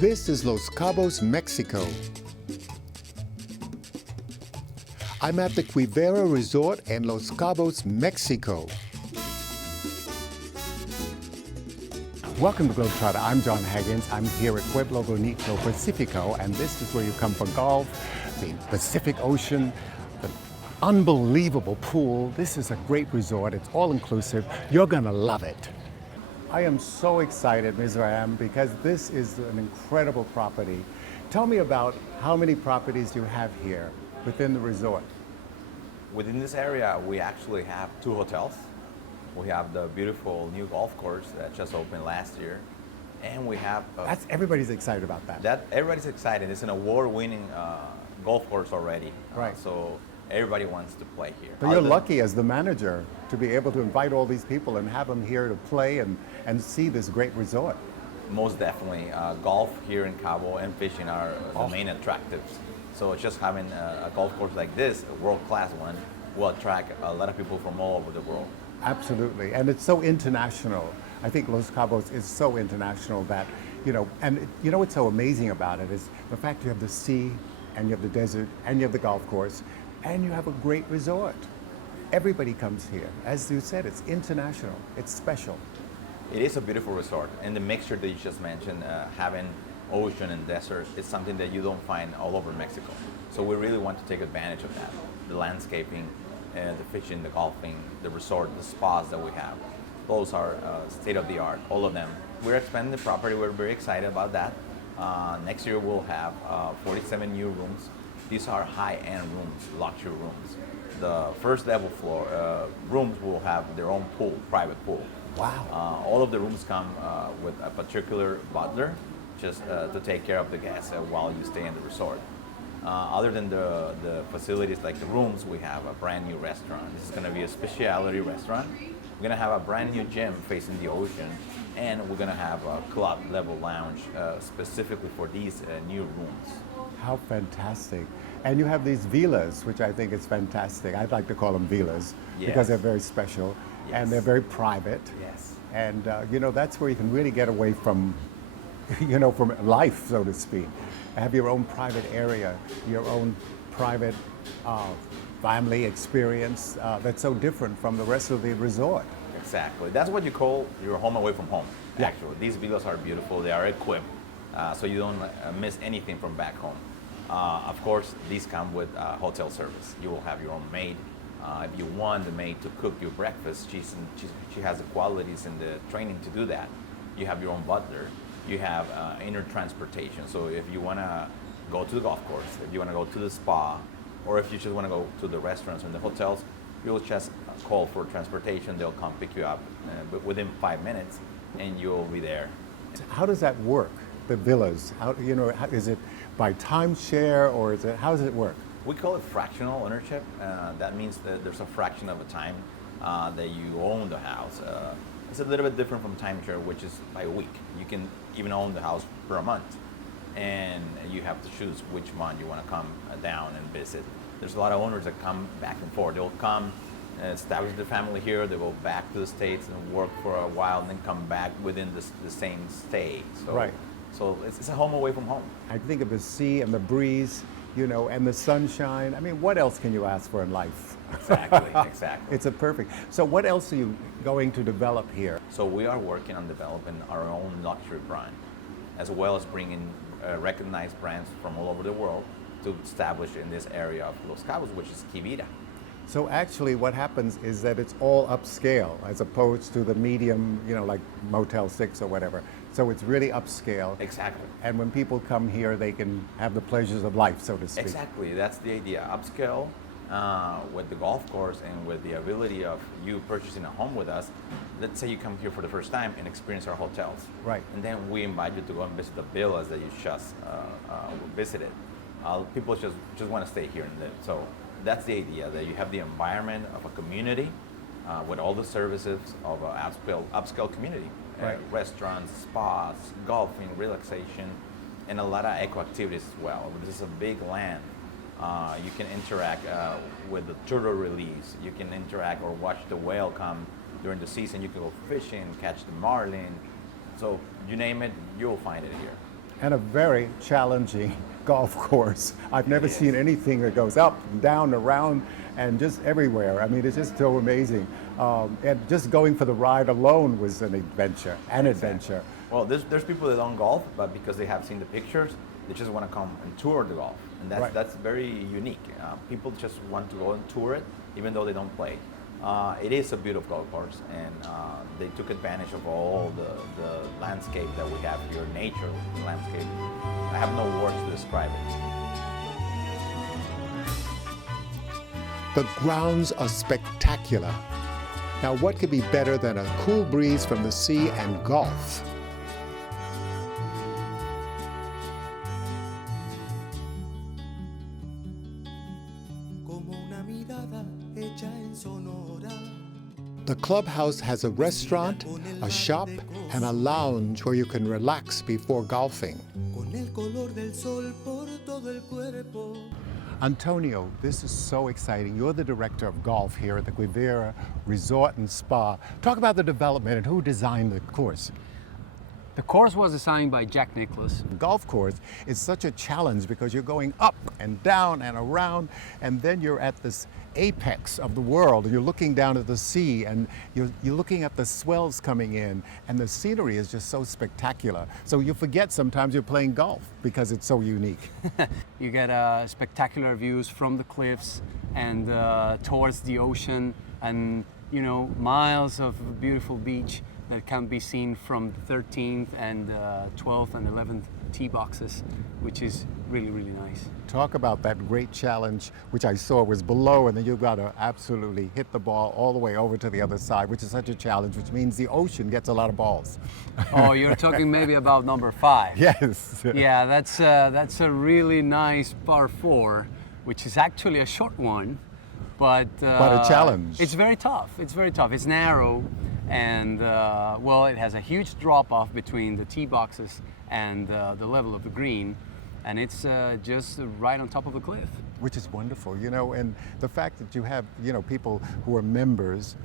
This is Los Cabos, Mexico. I'm at the Quiver Resort in Los Cabos, Mexico. Welcome to GlobeTrotter. I'm Jon Haggins. I'm here at Pueblo Bonito, Pacifico, and this is where you come for golf, the Pacific Ocean, the unbelievable pool. This is a great resort. It's all-inclusive. You're gonna love it. I am so excited, Ms. Ram, because this is an incredible property. Tell me about how many properties you have here within the resort. Within this area, we actually have 2 hotels. We have the beautiful new golf course that just opened last year, and we have Everybody's excited about that. Everybody's excited. It's an award-winning golf course already, Right. So everybody wants to play here. But you're lucky as the manager to be able to invite all these people and have them here to play and see this great resort. Most definitely, golf here in Cabo and fishing are the main attractives. So just having a golf course like this, a world-class one, will attract a lot of people from all over the world. Absolutely, and it's so international. I think Los Cabos is so international that, what's so amazing about it is the fact you have the sea, and you have the desert, and you have the golf course, and you have a great resort. Everybody comes here. As you said, it's international, it's special. It is a beautiful resort, and the mixture that you just mentioned, having ocean and desert, is something that you don't find all over Mexico. So we really want to take advantage of that. The landscaping, the fishing, the golfing, the resort, the spas that we have. Those are state-of-the-art, all of them. We're expanding the property. We're very excited about that. Next year we'll have 47 new rooms. These are high-end rooms, luxury rooms. The first level floor rooms will have their own pool, private pool. Wow. All of the rooms come with a particular butler just to take care of the guests while you stay in the resort. Other than the facilities like the rooms, we have a brand new restaurant. This is going to be a specialty restaurant. We're going to have a brand new gym facing the ocean, and we're going to have a club level lounge specifically for these new rooms. How fantastic. And you have these villas, which I think is fantastic. I'd like to call them villas because they're very special and they're very private. Yes. And, that's where you can really get away from, from life, so to speak. Have your own private area, your own private family experience that's so different from the rest of the resort. Exactly. That's what you call your home away from home, actually. These villas are beautiful. They are equipped, so you don't miss anything from back home. Of course, these come with hotel service. You will have your own maid. If you want the maid to cook your breakfast, she has the qualities and the training to do that. You have your own butler. You have inner transportation. So if you want to go to the golf course, if you want to go to the spa, or if you just want to go to the restaurants and the hotels, you'll just call for transportation. They'll come pick you up within 5 minutes, and you'll be there. How does that work, the villas? Is it by timeshare, or how does it work? We call it fractional ownership. That means that there's a fraction of a time that you own the house. It's a little bit different from timeshare, which is by a week. You can even own the house for a month, and you have to choose which month you want to come down and visit. There's a lot of owners that come back and forth. They'll come and establish their family here. They go back to the States and work for a while, and then come back within the same state. So it's a home away from home. I think of the sea and the breeze, and the sunshine. I mean, what else can you ask for in life? Exactly. It's a perfect. So what else are you going to develop here? So we are working on developing our own luxury brand, as well as bringing recognized brands from all over the world to establish in this area of Los Cabos, which is Quivira. So actually what happens is that it's all upscale as opposed to the medium, like Motel 6 or whatever. So it's really upscale. Exactly. And when people come here, they can have the pleasures of life, so to speak. Exactly, that's the idea. Upscale with the golf course and with the ability of you purchasing a home with us. Let's say you come here for the first time and experience our hotels. Right. And then we invite you to go and visit the villas that you just visited. People just want to stay here and live. So that's the idea, that you have the environment of a community with all the services of an upscale community. Right. Restaurants, spas, golfing, relaxation, and a lot of eco activities as well. This is a big land. You can interact with the turtle release. You can interact or watch the whale come during the season. You can go fishing, catch the marlin. So you name it, you'll find it here. and a very challenging golf course. I've never seen anything that goes up and down, around, and just everywhere. I mean, it's just so amazing. And just going for the ride alone was an adventure, Well, there's people that don't golf, but because they have seen the pictures, they just want to come and tour the golf, and that's very unique. People just want to go and tour it, even though they don't play. It is a beautiful golf course, and they took advantage of all the landscape that we have here, nature landscape. I have no words to describe it. The grounds are spectacular. Now, what could be better than a cool breeze from the sea and golf? The clubhouse has a restaurant, a shop, and a lounge where you can relax before golfing. Antonio, this is so exciting. You're the director of golf here at the Quiver Resort and Spa. Talk about the development and who designed the course. The course was designed by Jack Nicklaus. Golf course is such a challenge because you're going up and down and around, and then you're at this apex of the world, and you're looking down at the sea, and you're looking at the swells coming in, and the scenery is just so spectacular. So you forget sometimes you're playing golf because it's so unique. You get spectacular views from the cliffs and towards the ocean, and miles of beautiful beach that can be seen from the 13th and 12th and 11th tee boxes, which is really, really nice. Talk about that great challenge, which I saw was below, and then you've got to absolutely hit the ball all the way over to the other side, which is such a challenge, which means the ocean gets a lot of balls. Oh, you're talking maybe about number 5. Yes. Yeah, that's a really nice par 4, which is actually a short one, but a challenge. It's very tough. It's very tough. It's narrow, and it has a huge drop off between the tee boxes and the level of the green, and it's just right on top of a cliff. Which is wonderful, and the fact that you have, people who are members,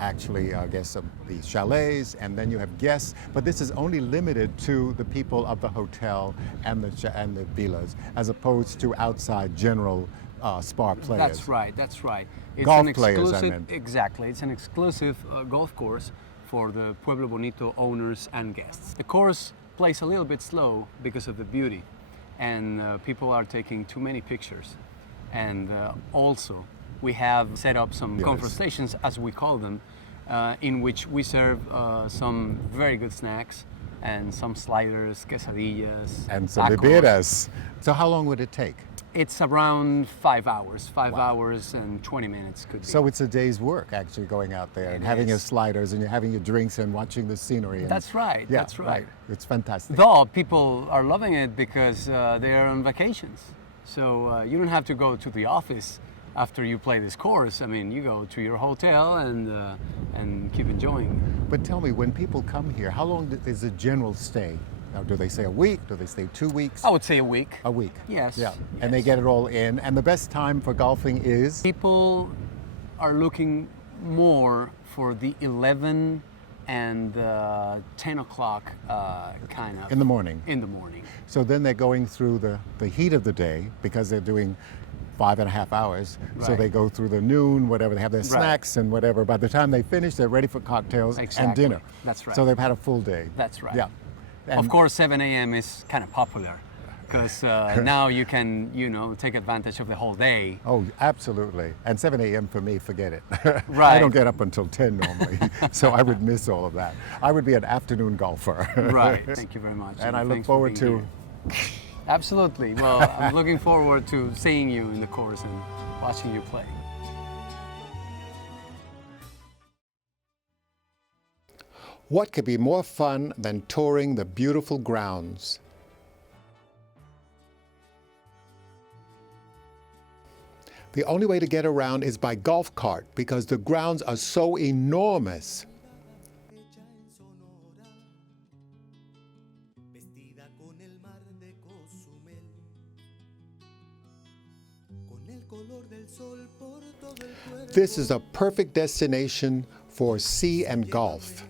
actually, I guess, of the chalets, and then you have guests, but this is only limited to the people of the hotel and the villas, as opposed to outside general spa players. That's right. It's golf an players, I meant. Exactly. It's an exclusive golf course for the Pueblo Bonito owners and guests. The course plays a little bit slow because of the beauty, and people are taking too many pictures. And also, we have set up some comfort stations, as we call them, in which we serve some very good snacks and some sliders, quesadillas, and some tacos. bebidas. So how long would it take? It's around 5 hours, 5 hours and 20 minutes could be. So it's a day's work actually going out there and having your sliders and you're having your drinks and watching the scenery. That's right, Yeah, that's right. It's fantastic. Though people are loving it because they are on vacations. So you don't have to go to the office after you play this course. I mean, you go to your hotel and keep enjoying. But tell me, when people come here, how long is the general stay? Now, do they stay a week? Do they stay 2 weeks? I would say a week. A week. Yes. Yeah. And they get it all in. And the best time for golfing is? People are looking more for the 11 and 10 o'clock kind of. In the morning. In the morning. So then they're going through the heat of the day because they're doing 5.5 hours. Right. So they go through the noon, whatever, they have their snacks and whatever. By the time they finish, they're ready for cocktails and dinner. That's right. So they've had a full day. That's right. Yeah. And of course, 7 a.m. is kind of popular because now you can, take advantage of the whole day. Oh, absolutely. And 7 a.m. for me, forget it. Right. I don't get up until 10 normally, so I would miss all of that. I would be an afternoon golfer. Right. Thank you very much. And I look thanks for forward being to... here. Absolutely. Well, I'm looking forward to seeing you in the course and watching you play. What could be more fun than touring the beautiful grounds? The only way to get around is by golf cart because the grounds are so enormous. This is a perfect destination for sea and golf.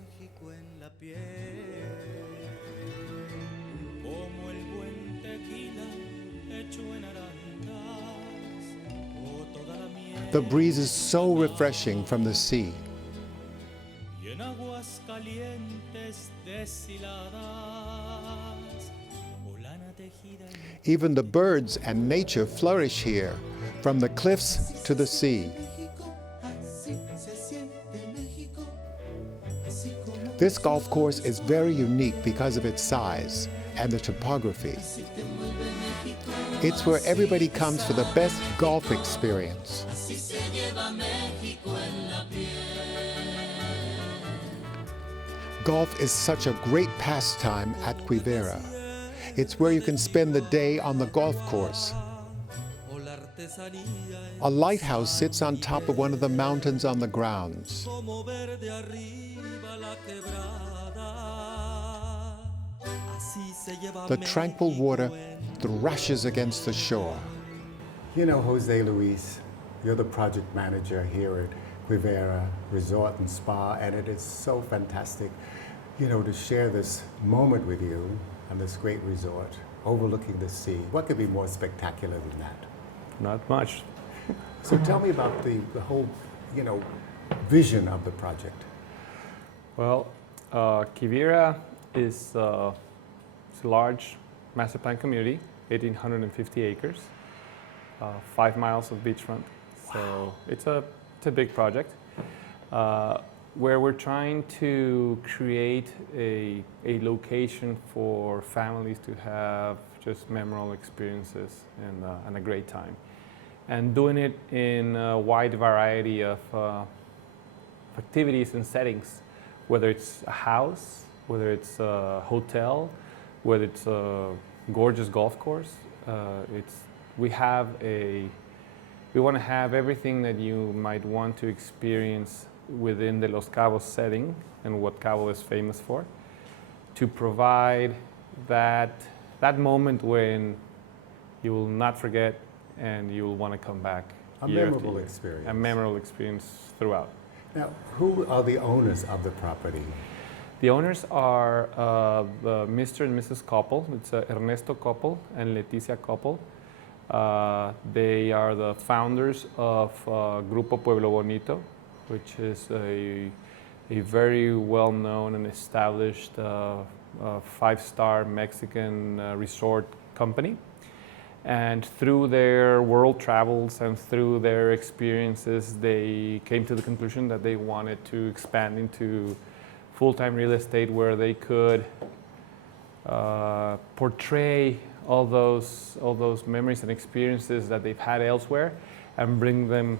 The breeze is so refreshing from the sea. Y en aguas calientes deshiladas, o lana tejida en Even the birds and nature flourish here, from the cliffs to the sea. This golf course is very unique because of its size and the topography. It's where everybody comes for the best golf experience. Golf is such a great pastime at Quivera. It's where you can spend the day on the golf course. o la artesanía A lighthouse sits on top of one of the mountains on the grounds. como verde arriba la quebrada. Así se lleva The tranquil water México en thrashes against the shore. You know, Jose Luis, you're the project manager here at Quivera Resort and Spa, and it is so fantastic, you know, to share this moment with you on this great resort overlooking the sea. What could be more spectacular than that? Not much. So tell me about the whole, you know, vision of the project. Well, Quivera is it's a large master plan community, 1,850 acres, 5 miles of beachfront. So it's a big project where we're trying to create a location for families to have just memorable experiences and a great time. And doing it in a wide variety of activities and settings, whether it's a house, whether it's a hotel, whether it's a gorgeous golf course. We want to have everything that you might want to experience within the Los Cabos setting and what Cabo is famous for, to provide that moment when you will not forget and you will want to come back. A year after memorable year. experience. A memorable experience throughout. Now, who are the owners of the property? The owners are Mr. and Mrs. Koppel. It's Ernesto Koppel and Leticia Koppel. They are the founders of Grupo Pueblo Bonito, which is a very well-known and established 5-star Mexican resort company. And through their world travels and through their experiences, they came to the conclusion that they wanted to expand into full-time real estate where they could portray all those memories and experiences that they've had elsewhere and bring them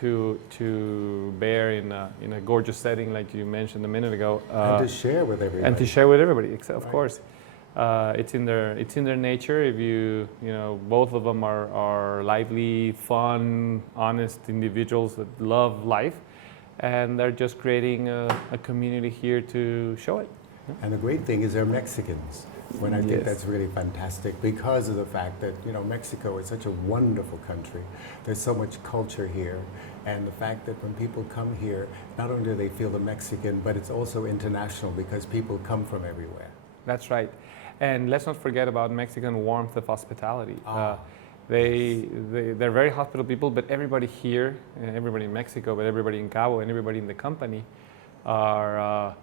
to bear in a gorgeous setting, like you mentioned a minute ago. And to share with everybody. And to share with everybody, of Right. course. It's in their nature. If you know, both of them are lively, fun, honest individuals that love life, and they're just creating a community here to show it. And the great thing is they're Mexicans. When I think Yes. that's really fantastic because of the fact that, you know, Mexico is such a wonderful country. There's so much culture here. And the fact that when people come here, not only do they feel the Mexican, but it's also international because people come from everywhere. That's right. And let's not forget about Mexican warmth of hospitality. Ah. They're very hospitable people, but everybody here, and everybody in Mexico, but everybody in Cabo, and everybody in the company are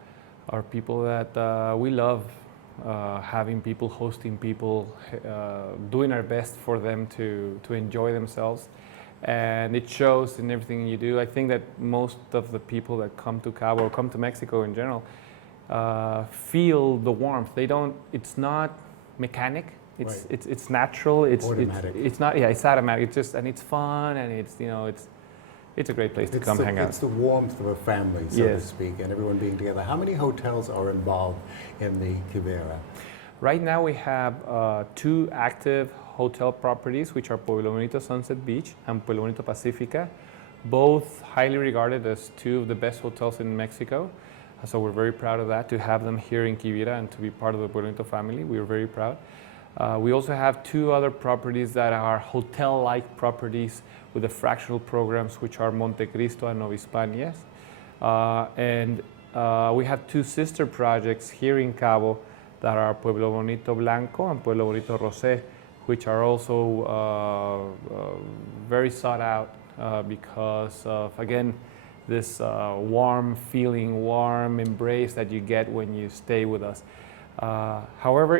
people that we love. Having people, hosting people, doing our best for them to enjoy themselves. And it shows in everything you do. I think that most of the people that come to Cabo or come to Mexico in general feel the warmth. It's not mechanic. Right. It's natural. Automatic. It's not, yeah, it's automatic. And it's fun, and it's a great place to come hang out. It's the warmth of a family, so to Yes. speak, and everyone being together. How many hotels are involved in the Quivera? Right now we have 2 active hotel properties, which are Pueblo Bonito Sunset Beach and Pueblo Bonito Pacifica, both highly regarded as 2 of the best hotels in Mexico. So we're very proud of that, to have them here in Quivera and to be part of the Pueblo Bonito family. We are very proud. We also have 2 other properties that are hotel-like properties with the fractional programs, which are Montecristo and Nova Hispanias. And we have 2 sister projects here in Cabo that are Pueblo Bonito Blanco and Pueblo Bonito Rosé, which are also very sought out because of, again, this warm feeling, warm embrace that you get when you stay with us. However,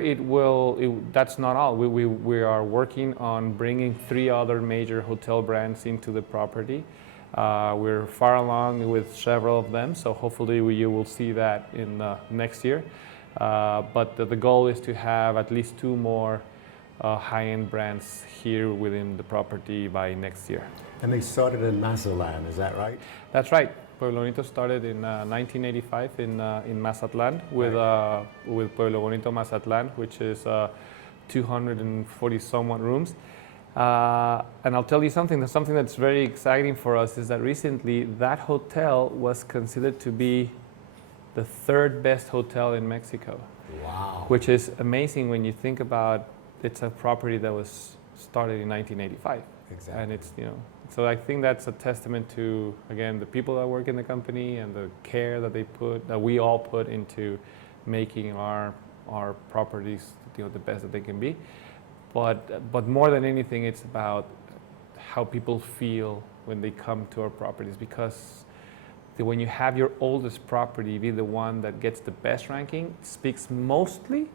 that's not all. We are working on bringing 3 other major hotel brands into the property. We're far along with several of them, so hopefully you will see that in next year. But the goal is to have at least 2 more high-end brands here within the property by next year. And they started in Mazatlan, is that right? That's right. Pueblo Bonito started in 1985 in Mazatlan with Pueblo Bonito Mazatlan, which is 240 somewhat rooms. And I'll tell you something that's very exciting for us is that recently that hotel was considered to be the 3rd best hotel in Mexico. Wow. Which is amazing when you think about it's a property that was started in 1985. Exactly. And it's, so I think that's a testament to, again, the people that work in the company and the care that we all put into making our properties, the best that they can be. But more than anything, it's about how people feel when they come to our properties, because when you have your oldest property be the one that gets the best ranking, it speaks mostly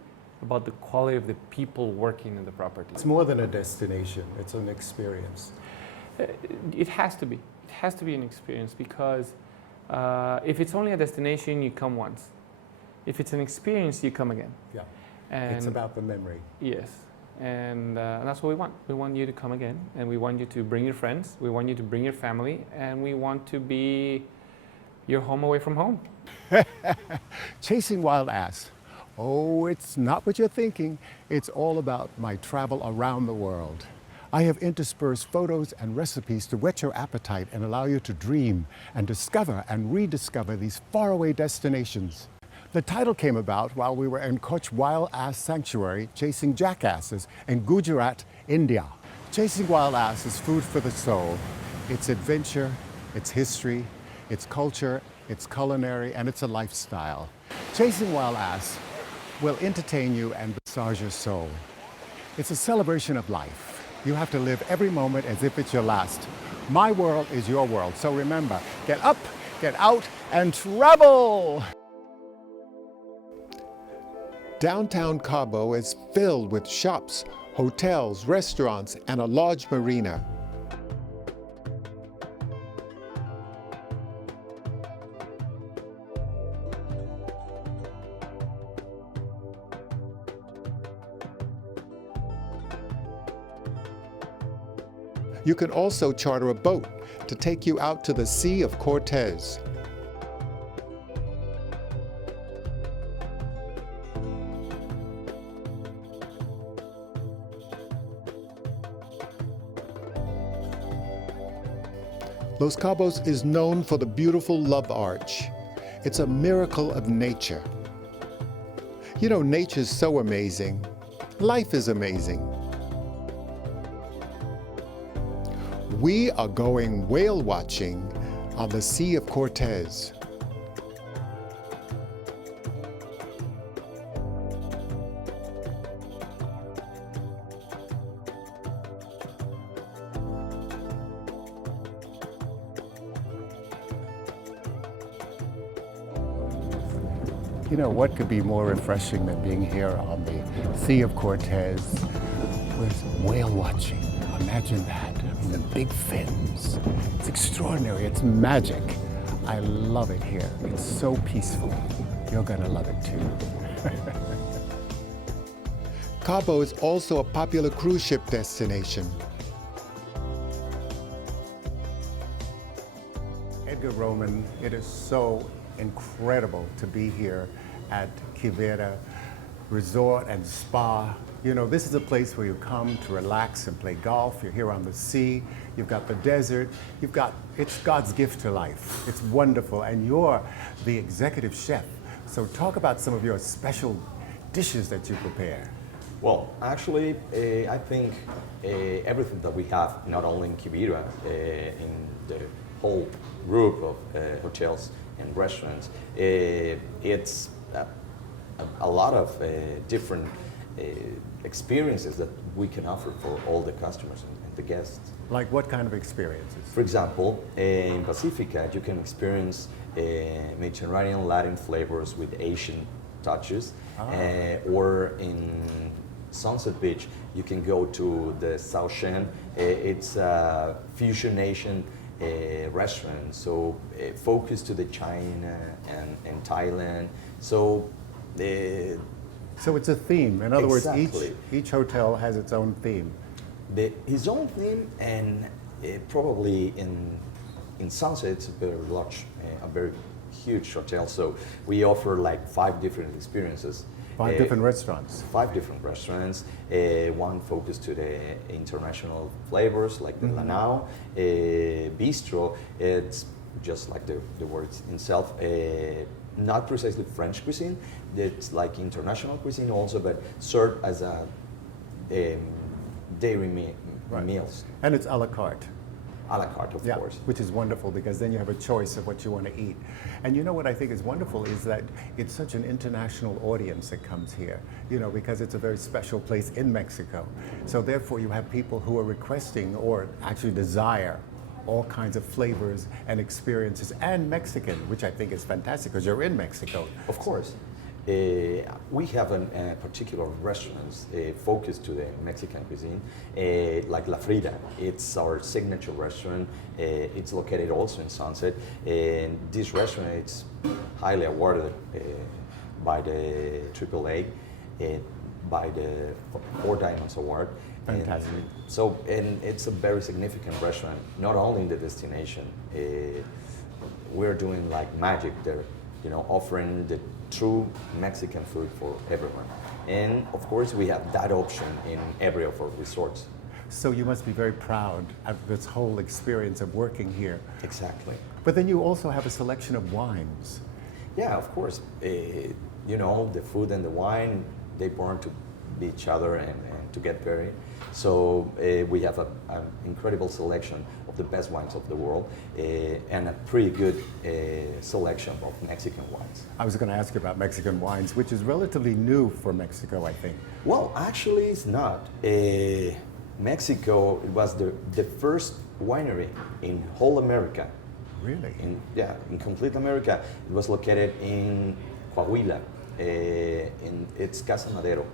about the quality of the people working in the property. It's more than a destination, it's an experience. It has to be. It has to be an experience because if it's only a destination, you come once. If it's an experience, you come again. Yeah, and it's about the memory. Yes, and that's what we want. We want you to come again, and we want you to bring your friends, we want you to bring your family, and we want to be your home away from home. Chasing Wild Ass. Oh, it's not what you're thinking. It's all about my travel around the world. I have interspersed photos and recipes to whet your appetite and allow you to dream and discover and rediscover these faraway destinations. The title came about while we were in Kutch Wild Ass Sanctuary chasing jackasses in Gujarat, India. Chasing wild ass is food for the soul. It's adventure, it's history, it's culture, it's culinary, and it's a lifestyle. Chasing wild ass will entertain you and massage your soul. It's a celebration of life. You have to live every moment as if it's your last. My world is your world, so remember, get up, get out, and travel! Downtown Cabo is filled with shops, hotels, restaurants, and a large marina. You can also charter a boat to take you out to the Sea of Cortez. Los Cabos is known for the beautiful Love Arch. It's a miracle of nature. You know, nature's so amazing. Life is amazing. We are going whale watching on the Sea of Cortez. You know, what could be more refreshing than being here on the Sea of Cortez with whale watching? Imagine that. I mean, the big fins. It's extraordinary. It's magic. I love it here. It's so peaceful. You're going to love it too. Cabo is also a popular cruise ship destination. Edgar Roman, it is so incredible to be here at Quiver Resort and Spa. You know, this is a place where you come to relax and play golf. You're here on the sea. You've got the desert. It's God's gift to life. It's wonderful. And you're the executive chef. So talk about some of your special dishes that you prepare. Well, actually, I think everything that we have, not only in Quivira, in the whole group of hotels and restaurants, it's a lot of different experiences that we can offer for all the customers and the guests. Like what kind of experiences? For example, in Pacifica, you can experience Mediterranean Latin flavors with Asian touches, or in Sunset Beach, you can go to the South Shen. It's a fusion Asian restaurant, so focused to the China and Thailand. So So it's a theme. In other Exactly. words, each hotel has its own theme. his own theme, and probably in Sunset, it's a very large, a very huge hotel. So we offer like 5 different experiences. 5 different restaurants. 5 different restaurants. One focused to the international flavors, like the Lanao. Bistro, it's just like the word itself. Not precisely French cuisine. It's like international cuisine also, but served as a dairy meals. And it's a la carte. A la carte, of course. Which is wonderful because then you have a choice of what you want to eat. And you know what I think is wonderful is that it's such an international audience that comes here, because it's a very special place in Mexico. So therefore you have people who are requesting or actually desire all kinds of flavors and experiences, and Mexican, which I think is fantastic because you're in Mexico. Of course. We have a particular restaurants focused to the Mexican cuisine, like La Frida. It's our signature restaurant. It's located also in Sunset. And this restaurant is highly awarded by the AAA, by the 4 Diamonds Award. Fantastic. And it's a very significant restaurant, not only in the destination. We're doing like magic there, offering the true Mexican food for everyone. And of course, we have that option in every of our resorts. So you must be very proud of this whole experience of working here. Exactly. But then you also have a selection of wines. Yeah, of course. The food and the wine, they born to each other and to get paired. So we have an incredible selection of the best wines of the world, and a pretty good selection of Mexican wines. I was going to ask you about Mexican wines, which is relatively new for Mexico, I think. Well, actually, it's not. Mexico, it was the first winery in whole America. Really? In complete America. It was located in Coahuila. It's Casa Madero,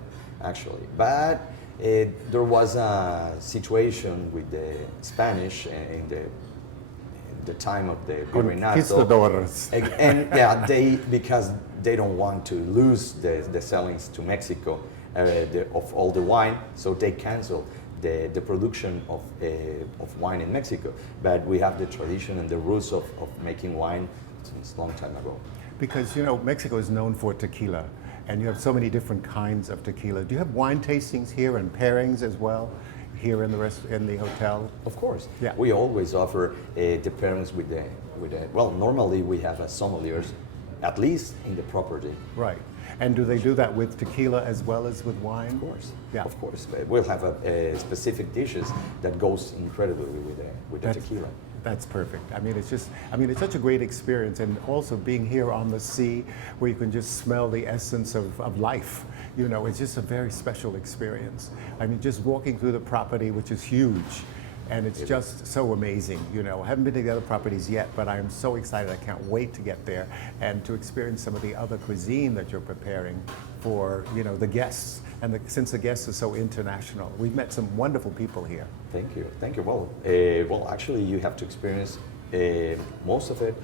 actually. But there was a situation with the Spanish in the time of the Virreinato. Conquistadores. And because they don't want to lose the sellings to Mexico of all the wine, so they canceled the production of wine in Mexico. But we have the tradition and the roots of making wine since a long time ago. Because, Mexico is known for tequila, and you have so many different kinds of tequila. Do you have wine tastings here and pairings as well here in the hotel? Of course. Yeah. We always offer the pairings with the well, normally we have sommeliers, at least in the property. Right. And do they do that with tequila as well as with wine? Of course. Yeah. Of course. We'll have a specific dishes that goes incredibly with the tequila. That's perfect. It's such a great experience, and also being here on the sea where you can just smell the essence of life. It's just a very special experience. Just walking through the property, which is huge, and it's just so amazing. I haven't been to the other properties yet, but I am so excited. I can't wait to get there and to experience some of the other cuisine that you're preparing for, the guests. And since the guests are so international, we've met some wonderful people here. Thank you. Well, actually, you have to experience most of it,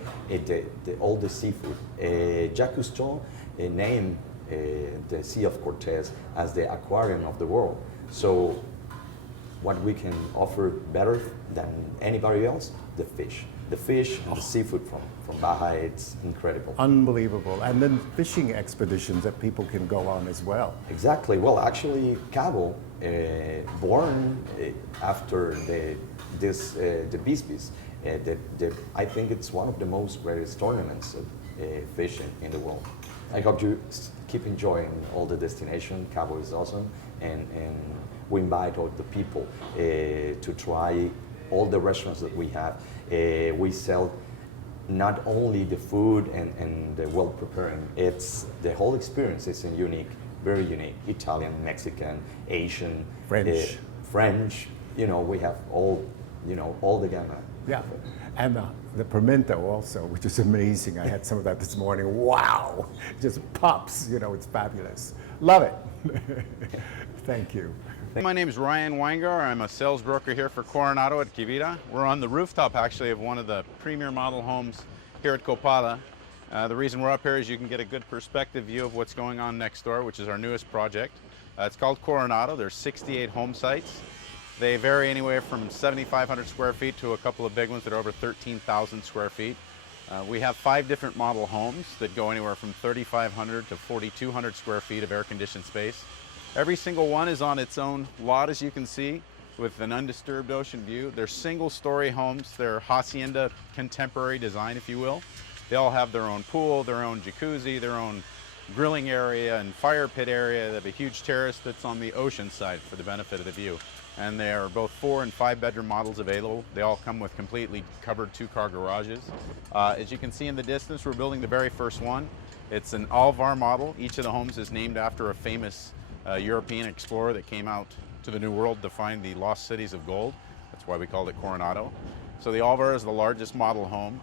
all the seafood. Jacques Cousteau named the Sea of Cortez as the aquarium of the world. So what we can offer better than anybody else, the fish. The fish and the seafood from Baja, it's incredible. Unbelievable. And then fishing expeditions that people can go on as well. Exactly. Well, actually, Cabo, born after the Bisbees, I think it's one of the most greatest tournaments of fishing in the world. I hope you keep enjoying all the destination. Cabo is awesome, and we invite all the people to try all the restaurants that we have. We sell not only the food and the well preparing, it's the whole experience is unique. very unique. Italian, Mexican, Asian, French. French. You know, we have all, you know, all the gamma. Yeah, and the pimento also, which is amazing. I had some of that this morning. Wow, just pops, you know, it's fabulous. Love it. Thank you. My name is Ryan Weingar. I'm a sales broker here for Coronado at Quivira. We're on the rooftop actually of one of the premier model homes here at Copala. The reason we're up here is you can get a good perspective view of what's going on next door, which is our newest project. It's called Coronado. There's 68 home sites. They vary anywhere from 7,500 square feet to a couple of big ones that are over 13,000 square feet. We have 5 different model homes that go anywhere from 3,500 to 4,200 square feet of air-conditioned space. Every single one is on its own lot, as you can see, with an undisturbed ocean view. They're single-story homes. They're hacienda contemporary design, if you will. They all have their own pool, their own jacuzzi, their own grilling area and fire pit area. They have a huge terrace that's on the ocean side for the benefit of the view. And they are both 4 and 5 bedroom models available. They all come with completely covered 2-car garages. As you can see in the distance, we're building the very first one. It's an Alvar model. Each of the homes is named after a famous European explorer that came out to the New World to find the lost cities of gold. That's why we called it Coronado. So the Alvar is the largest model home.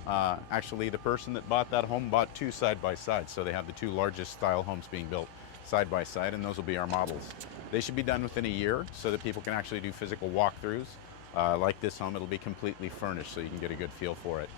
Actually, the person that bought that home bought 2 side by side. So they have the 2 largest style homes being built side by side, and those will be our models. They should be done within a year so that people can actually do physical walkthroughs. Like this home, it'll be completely furnished so you can get a good feel for it.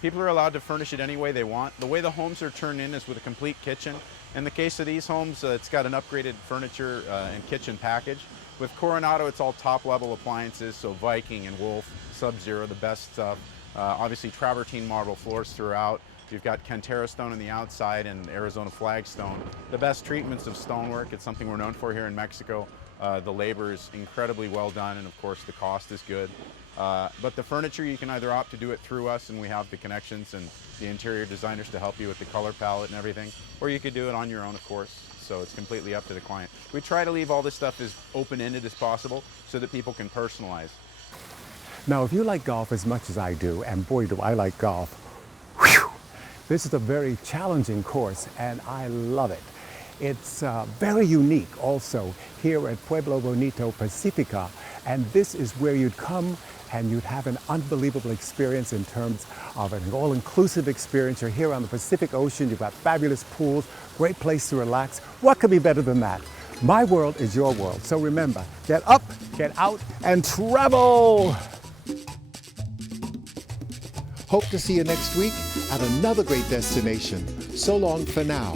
People are allowed to furnish it any way they want. The way the homes are turned in is with a complete kitchen. In the case of these homes, it's got an upgraded furniture and kitchen package. With Coronado, it's all top-level appliances, so Viking and Wolf, Sub-Zero, the best stuff. Obviously, travertine marble floors throughout. You've got Cantera stone on the outside and Arizona flagstone. The best treatments of stonework. It's something we're known for here in Mexico. The labor is incredibly well done, and of course the cost is good. But the furniture, you can either opt to do it through us, and we have the connections and the interior designers to help you with the color palette and everything, or you could do it on your own, of course. So it's completely up to the client. We try to leave all this stuff as open-ended as possible so that people can personalize. Now, if you like golf as much as I do, and boy do I like golf, whew, this is a very challenging course, and I love it. It's very unique also here at Pueblo Bonito Pacifica, and this is where you'd come and you'd have an unbelievable experience in terms of an all-inclusive experience. You're here on the Pacific Ocean, you've got fabulous pools, great place to relax. What could be better than that? My world is your world, so remember, get up, get out, and travel! Hope to see you next week at another great destination. So long for now.